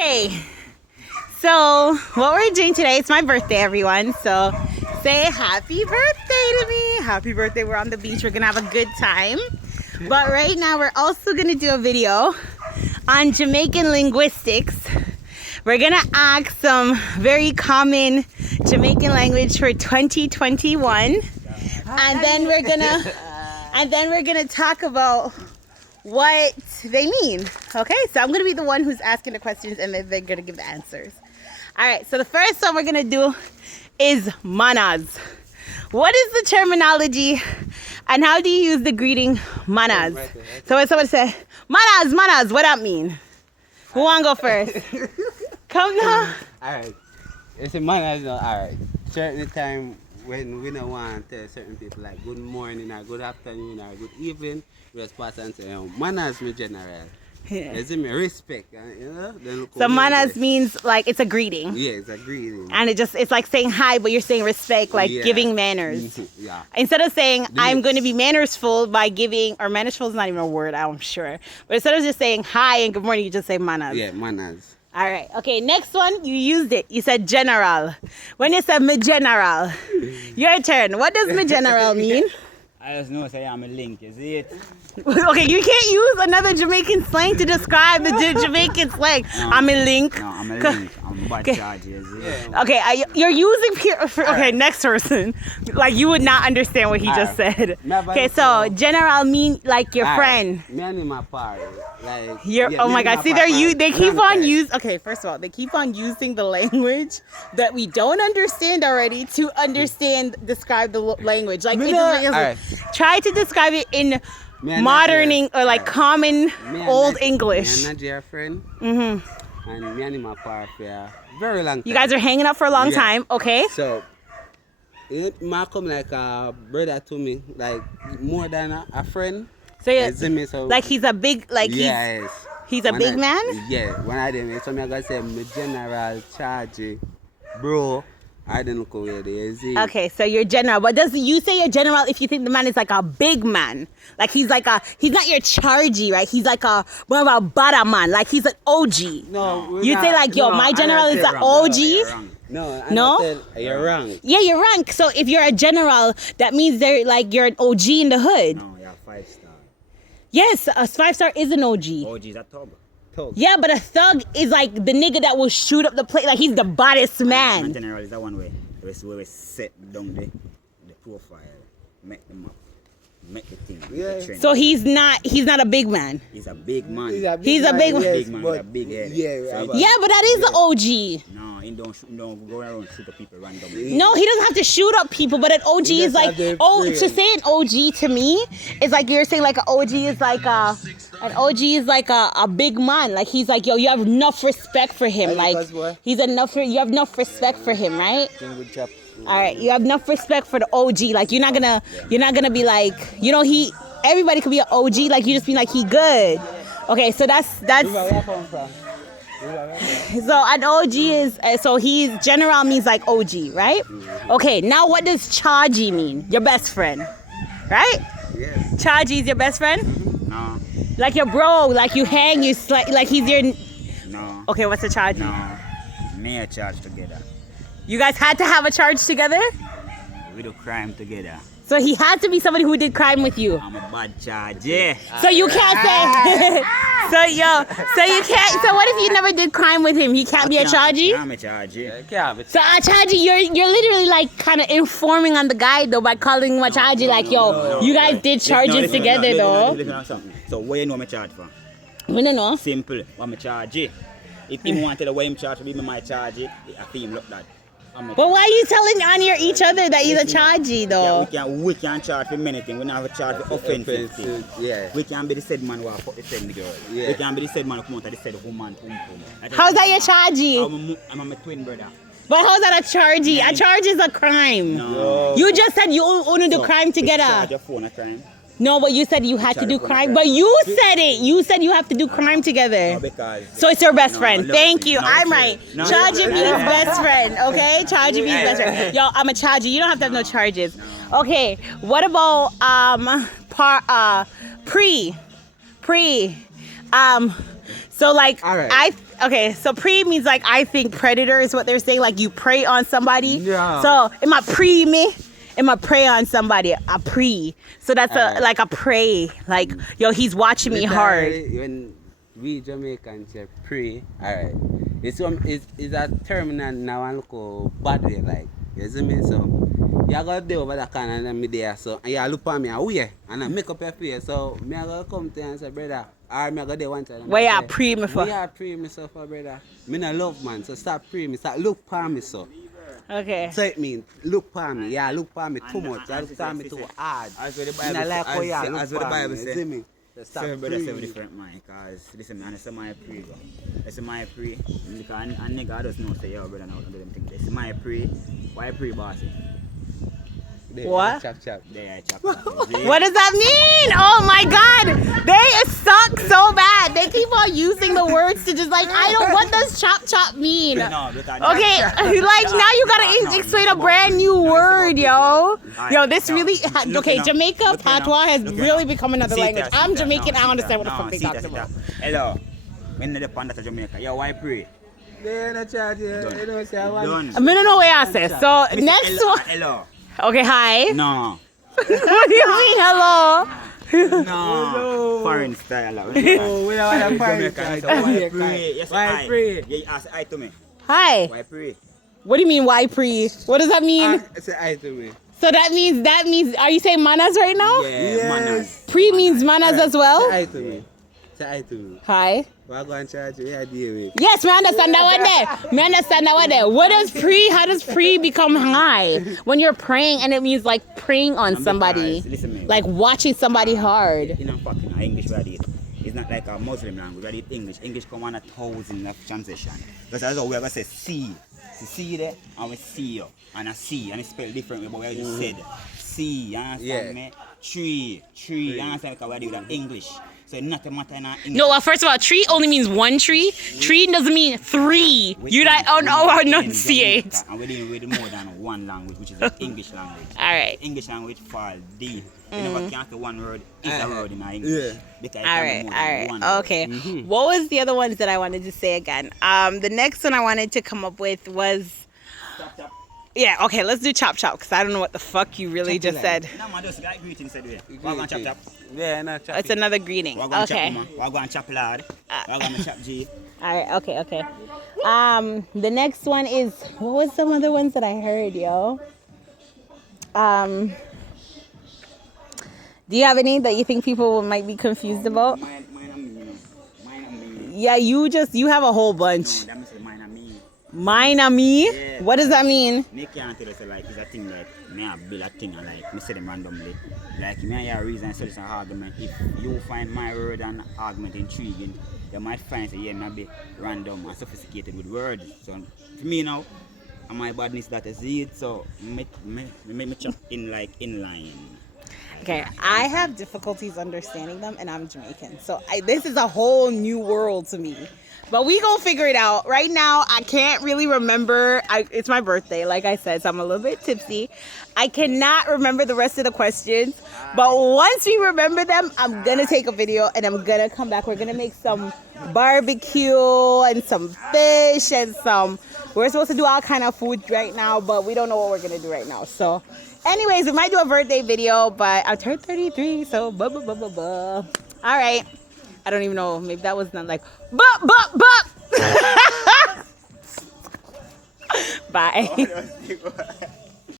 Okay, so what we're doing today, it's my birthday, everyone. So say happy birthday to me. Happy birthday. We're on the beach. We're going to have a good time. But right now, we're also going to do a video on Jamaican linguistics. We're going to ask some very common Jamaican language for 2021. And then we're going to talk about what they mean. Okay, so I'm going to be the one who's asking the questions and then they're going to give the answers. All right, so the first one we're going to do is manas. What is the terminology and how do you use the greeting manas? So when someone says, manas, what that mean? Who want to go first? Come now. All right. It's a manas, all right. Certain time when we don't want to tell certain people like good morning or good afternoon or good evening, we just pass and say, manners, my general. Yeah. It's me respect, you know? So manners means like it's a greeting. Yeah, it's a greeting. And it's like saying hi, but you're saying respect, like giving manners. Yeah. Instead of saying I'm going to be mannersful by giving, or mannersful is not even a word, I'm sure. But instead of just saying hi and good morning, you just say manners. Yeah, manners. All right. Okay, next one, you used it. You said general. When you said me general, your turn. What does me general mean? I just know say I'm a link, is it? Okay, you can't use another Jamaican slang to describe the Jamaican slang. No, I'm a link. No, I'm a link. I'm about to charge you, is it? Okay, you're using okay, next person. Like you would not understand what he just said. Okay, so general mean like your friend. Me and my party. Like Oh my God! See, they keep on using. Okay, first of all, they keep on using the language that we don't understand already to describe the language. Like try to describe it in modern or like common old English. Me and Nadia friend. And me and my party for a very long time. You guys are hanging out for a long time, okay? So it might come like a brother to me, like more than a friend. So yeah, so like he's a big, like he's a big man? Yeah, when I did so I gotta say my general charge, bro. I didn't go where they is. Okay, so you're general. But does you say you're general if you think the man is like a big man? Like he's not your chargy, right? He's like more of a bada man. Like he's an OG. No, you say like, yo, my general is an OG. No, you're wrong. Yeah, you're wrong. So if you're a general, that means you're an OG in the hood. No, you're a 5-star. Yes, a 5-star is an OG. OG is a thug. Yeah, but a thug is like the nigga that will shoot up the place. Like he's the baddest man. In general, is that one way. Where we set down the profile, make them up, make the thing. Yeah. So he's not a big man. He's a big man. He's a big man. He's a big man with a big head. Yeah, but that is the OG. No, he don't go around shoot up people randomly. No, he doesn't have to shoot up people, but an OG is like, to say an OG to me is like you're saying like an OG is like a big man. Like he's like, yo, you have enough respect for him. Like you have enough respect for him, right? All right, you have enough respect for the OG. Like you're not gonna be like, everybody could be an OG. Like you just be like he good. Okay, so that's. So an OG is he's general means like OG, right? Okay, now what does chargy mean? Your best friend, right? Yes. Chargy is your best friend? No. Like your bro, like you hang, like he's your. No. Okay, what's a chargy? No. Me and charge together. You guys had to have a charge together? We do crime together. So he had to be somebody who did crime with you. I'm a bad charge, yeah. So you can't say. So you can't. So what if you never did crime with him? He can't be a chargy. I'm a charge, yeah. So a chargy, you're literally like kind of informing on the guy though by calling him a chargy. Like yo, you guys did charges together though. So what you know me charge for? We don't know. Simple. I'm a charge. If him want to tell the way him charge, be my charge. I feel him look that. But why are you telling on each other that he's a chargy though? Yeah, we can charge for many things. We don't have a charge for offensive things. Yeah. We can be the said man who fuck the said girl. Yeah. We can be the said man who come out of the said woman. How's that your chargy? I'm a twin brother. But how's that a chargy? A charge is a crime. No. You just said you only do crime together. Charge your phone a crime. No, but you said you had to do crime. But you said it. You said you have to do crime together. No, because so it's your best friend. Thank you. No, I'm right. No, Chargy means best friend. Okay? Chargy means best friend. Yo, I'm a chargy. You don't have to have no charges. Okay. What about pre? So like All right. okay, so pre means like I think predator is what they're saying, like you prey on somebody. Yeah. So am I pre me? Am I prey on somebody? A pre. So that's like a prey. Like yo, he's watching me hard. When we Jamaicans say pray, alright. It's a term now and look bad way, like you see me? So you gotta do over that kind of me there, so and you look at me away and I make up your face. So me I gotta come to you and say, brother, or me I go there one time. Where you pre me for? We are pre me so for brother. Me no love man, so stop pre me, start look for me so. Okay. So it means look for me, yeah, look for me too much, you look for me too hard. As what the Me no like how you look as what the for Bible me, says. see me? So stop Seven brothers, pre seven me. different man. Cause listen, man, it's my pre, bro. It's my pre. Because a nigga doesn't know say, yo, brother, now do them things. It's my pre. Why pre, bossy? There, What? Chop chop. There, I chop. What does that mean? Oh my god! They suck so bad. They keep on using the words to just like, I don't, what does chop chop mean? No, because Okay, like now you gotta explain a brand new word, yo. Yo, this really, okay, Jamaica patois has really become another language. I'm Jamaican, I understand what the fuck they talking about. Hello. When they panda to Jamaica, yo, why pray? They don't charge you. They don't say I want. Done. I'm gonna know what I say. So next one. Hello. Okay, hi. No. What do you mean, hello? No. Foreign style. Oh, we don't want to fight. Why pray? Yes, Why pray? Yeah, ask I to me. Hi. Why pray? What do you mean, why pre? What does that mean? Say I to me. So that means, are you saying manas right now? Yeah, manners. Pre means manas as well? Say I to me. Say I to me. Hi. We're going to charge you. Yeah, deal with. Yes, me understand that one there. Me understand that one there. What does pre, how does pre become high? When you're praying and it means like praying on somebody. Listen, man. Like watching somebody hard. In a fucking English we read it. It's not like a Muslim language. We read it English. English come on 1,000 of translation. Because that's how we ever say see. See there and we see you. And I see and it's spelled differently but we just said see, you understand me? Tree, you understand because we do that English. So it's not a matter in English. No, well, first of all, tree only means one tree. Tree doesn't mean three. You don't enunciate. And we didn't read more than one language, which is the English language. All right. English language fall deep. You never count the one word is a word in our English. Yeah. Because it All can be right, more all than right. one word. Okay. What was the other ones that I wanted to say again? The next one I wanted to come up with was, Chop. yeah, okay, let's do chop chop because I don't know what the fuck you really just said. No, man, just like greeting said we. We're going to chop. Yeah, not chop. It's another greeting. We're going to Okay. chop, man. We're going to chop lad. We're going to chop G. All right, okay. The next one is, what was some other ones that I heard, yo? Do you have any that you think people might be confused about? Mine and me, you know. Mine and me. Yeah, you have a whole bunch. No, that means mine and me. Mine are me? Yeah. What does that mean? Me can't tell you, so like, it's a thing like, me I build a thing and like, me say them randomly. Like, me I hear a reason, so it's an argument. If you find my word and argument intriguing, you might find, say, yeah, maybe random and sophisticated with words. So, for me now, and my badness that I see it, so, me chop in like, in line. Okay, I have difficulties understanding them, and I'm Jamaican, so this is a whole new world to me. But we gonna figure it out. Right now, I can't really remember. It's my birthday, like I said, so I'm a little bit tipsy. I cannot remember the rest of the questions, but once we remember them, I'm gonna take a video and I'm gonna come back. We're gonna make some barbecue and some fish and we're supposed to do all kind of food right now, but we don't know what we're gonna do right now. So anyways, we might do a birthday video, but I turned 33, so blah. All right. I don't even know. Maybe that was not like, bup. Bye.